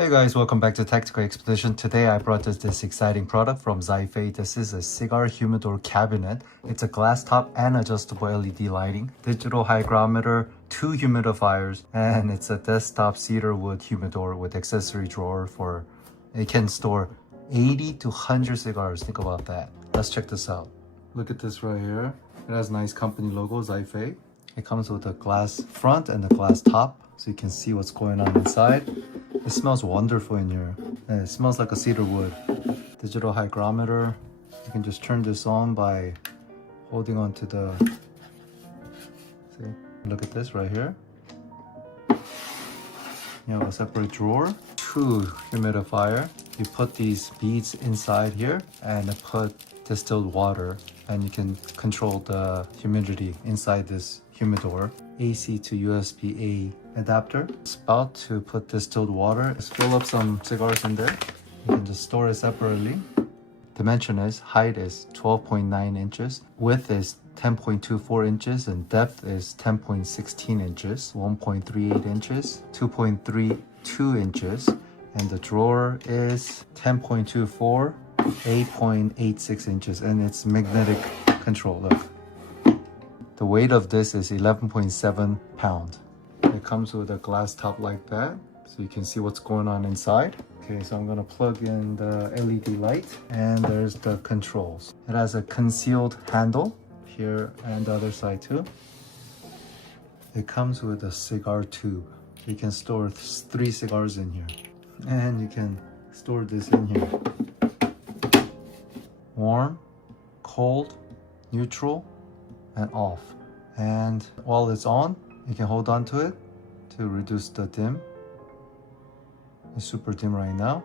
Hey guys, welcome back to Tactical Expedition. Today I brought us this exciting product from XIFEI. This is a cigar humidor cabinet. It's a glass top and adjustable LED lighting, digital hygrometer, 2 humidifiers, and it's a desktop cedar wood humidor with accessory drawer for it can store 80 to 100 cigars. Think about that. Let's check this out. Look at this right here. It has nice company logo, XIFEI. It comes with a glass front and a glass top, so you can see what's going on inside. It smells wonderful in here. And it smells like a cedar wood. Digital hygrometer. You can just turn this on by holding on to the... See? Look at this right here. You have a separate drawer. 2 humidifier. You put these beads inside here and put distilled water, and you can control the humidity inside this humidor. AC to USB-A adapter. Spout to put distilled water. Just fill up some cigars in there. You can just store it separately. Dimension is, height is 12.9 inches, width is 10.24 inches, and depth is 10.16 inches, 1.38 inches, 2.32 inches, and the drawer is 10.24, 8.86 inches, and it's magnetic control. Look. The weight of this is 11.7 pounds. It comes with a glass top like that, so you can see what's going on inside. Okay, so I'm gonna plug in the LED light, and there's the controls. It has a concealed handle here and the other side too. It comes with a cigar tube. You can store 3 cigars in here, and you can store this in here. Warm, cold, neutral, and off. And while it's on, you can hold on to it to reduce the dim. It's super dim right now.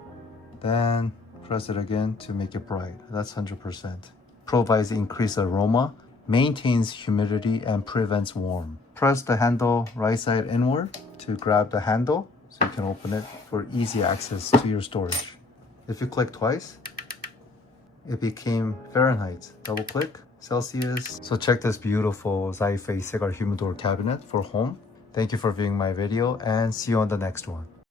Then press it again to make it bright. That's 100%. Provides increased aroma, maintains humidity, and prevents warm. Press the handle right side inward to grab the handle so you can open it for easy access to your storage. If you click twice, it became Fahrenheit. Double click, Celsius. So check this beautiful XIFEI cigar humidor cabinet for home. Thank you for viewing my video, and see you on the next one.